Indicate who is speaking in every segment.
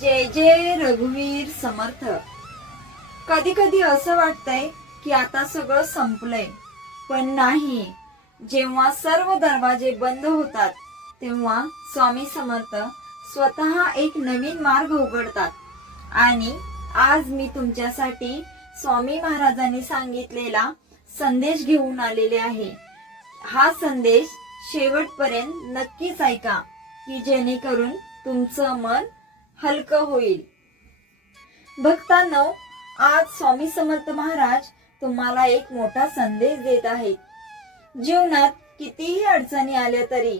Speaker 1: जय जय रघुवीर समर्थ. कधी कधी असं वाटतंय की आता सगळं संपलंय पण नाही. जेव्हा सर्व दरवाजे बंद होतात तेव्हा स्वामी समर्थ स्वतः एक नवीन मार्ग उघडतात. आणि आज मी तुमच्यासाठी स्वामी महाराजांनी सांगितलेला संदेश घेऊन आलेले आहे. हा संदेश शेवटपर्यंत नक्कीच ऐका की जेणेकरून तुमचं मन हलकं होईल. भक्तांनो आज स्वामी समर्थ महाराज तुम्हाला एक मोठा संदेश देत आहेत. जीवनात कितीही अडचणी आल्या तरी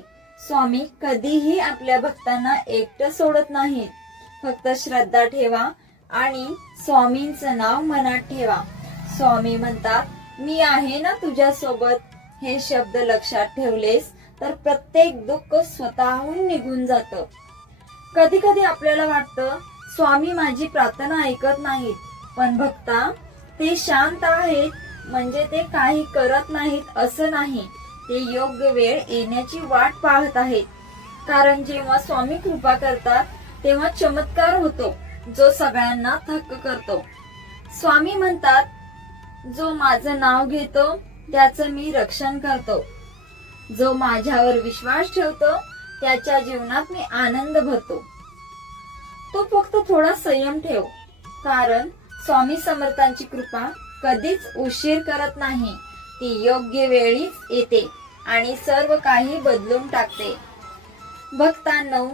Speaker 1: स्वामी कधीही आपल्या भक्तांना एकटं सोडत नाहीत. फक्त श्रद्धा ठेवा आणि स्वामींचं नाव मनात ठेवा. स्वामी म्हणतात मी आहे ना तुझ्या सोबत हे शब्द लक्षात ठेवलेस तर प्रत्येक दुःख स्वतःहून निघून जातं. कधी कधी आपल्याला वाटतं स्वामी माझी प्रार्थना ऐकत नाहीत पण भक्ता ते शांत आहेत म्हणजे ते काही करत नाहीत असं नाही. ते योग्य वेळ येण्याची वाट पाहत आहेत. कारण जेव्हा स्वामी कृपा करतात तेव्हा चमत्कार होतो जो सगळ्यांना थक्क करतो. स्वामी म्हणतात जो माझं नाव घेतो त्याचं मी रक्षण करतो. जो माझ्यावर विश्वास ठेवतो त्याच्या जीवनात मी आनंद भरतो. तो फक्त थोडा संयम ठेव. कारण स्वामी समर्थांची कृपा कधीच उशीर करत नाही. ती योग्य वेळीच येते आणि सर्व काही बदलून टाकते. भक्तांनो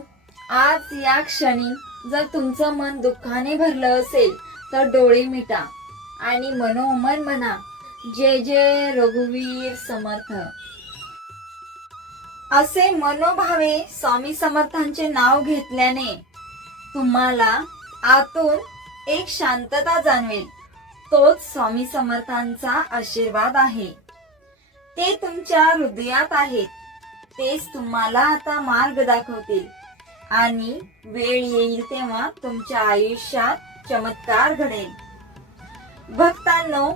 Speaker 1: आज या क्षणी जर तुमचं मन दुःखाने भरलं असेल तर डोळे मिटा आणि मनोमन म्हणा. जय जय रघुवीर समर्थ. असे मनोभावे स्वामी समर्थांचे नाव घेतल्याने तुम्हाला आतून एक शांतता जाणवेल. तोच स्वामी समर्थांचा आशीर्वाद आहे. ते तुमच्या हृदयात आहेत. तेच तुम्हाला आता मार्ग दाखवतील. आणि वेळ येईल तेव्हा तुमच्या आयुष्यात चमत्कार घडेल. भक्तांनो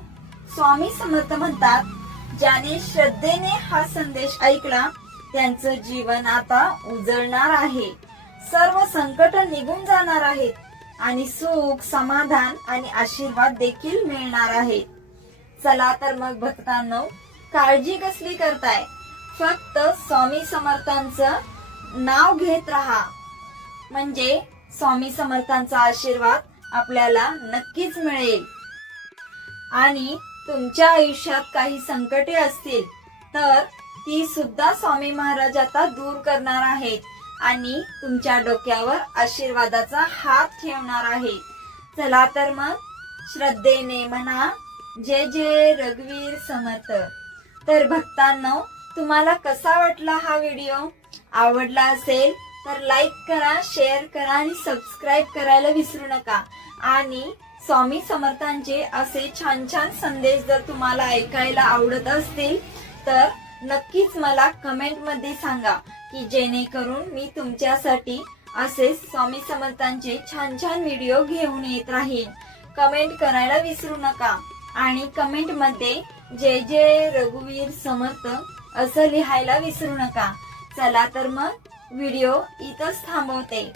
Speaker 1: स्वामी समर्थ म्हणतात ज्याने श्रद्धेने हा संदेश ऐकला त्यांचं जीवन आता उजळणार आहे. सर्व संकट निघून जाणार आहेत आणि सुख समाधान आणि आशीर्वाद देखील मिळणार आहेत. चला तर मग भक्तांनो काळजी कसली करताय? फक्त स्वामी समर्थांचं नाव घेत राहा. म्हणजे स्वामी समर्थांचा आशीर्वाद आपल्याला नक्कीच मिळेल. आणि तुमच्या आयुष्यात काही संकटे असतील तर ती सुद्धा स्वामी महाराज आता दूर करणार आहेत. आणि तुमच्या डोक्यावर आशीर्वादाचा हात ठेवणार आहे. चला तर मग श्रद्धेने म्हणा जय जय रघुवीर समर्थ. तर भक्तांनो तुम्हाला कसा वाटला हा व्हिडिओ? आवडला असेल तर लाईक करा शेअर करा आणि सबस्क्राईब करायला विसरू नका. आणि स्वामी समर्थांचे असे छान छान संदेश जर तुम्हाला ऐकायला आवडत असतील तर नक्कीच मला कमेंटमध्ये सांगा की जेणेकरून मी तुमच्यासाठी असे स्वामी समर्थांचे छान छान व्हिडिओ घेऊन येत राहीन. कमेंट करायला विसरू नका. आणि कमेंटमध्ये जय जय रघुवीर समर्थ असं लिहायला विसरू नका. चला तर मग व्हिडिओ इथंच थांबवते.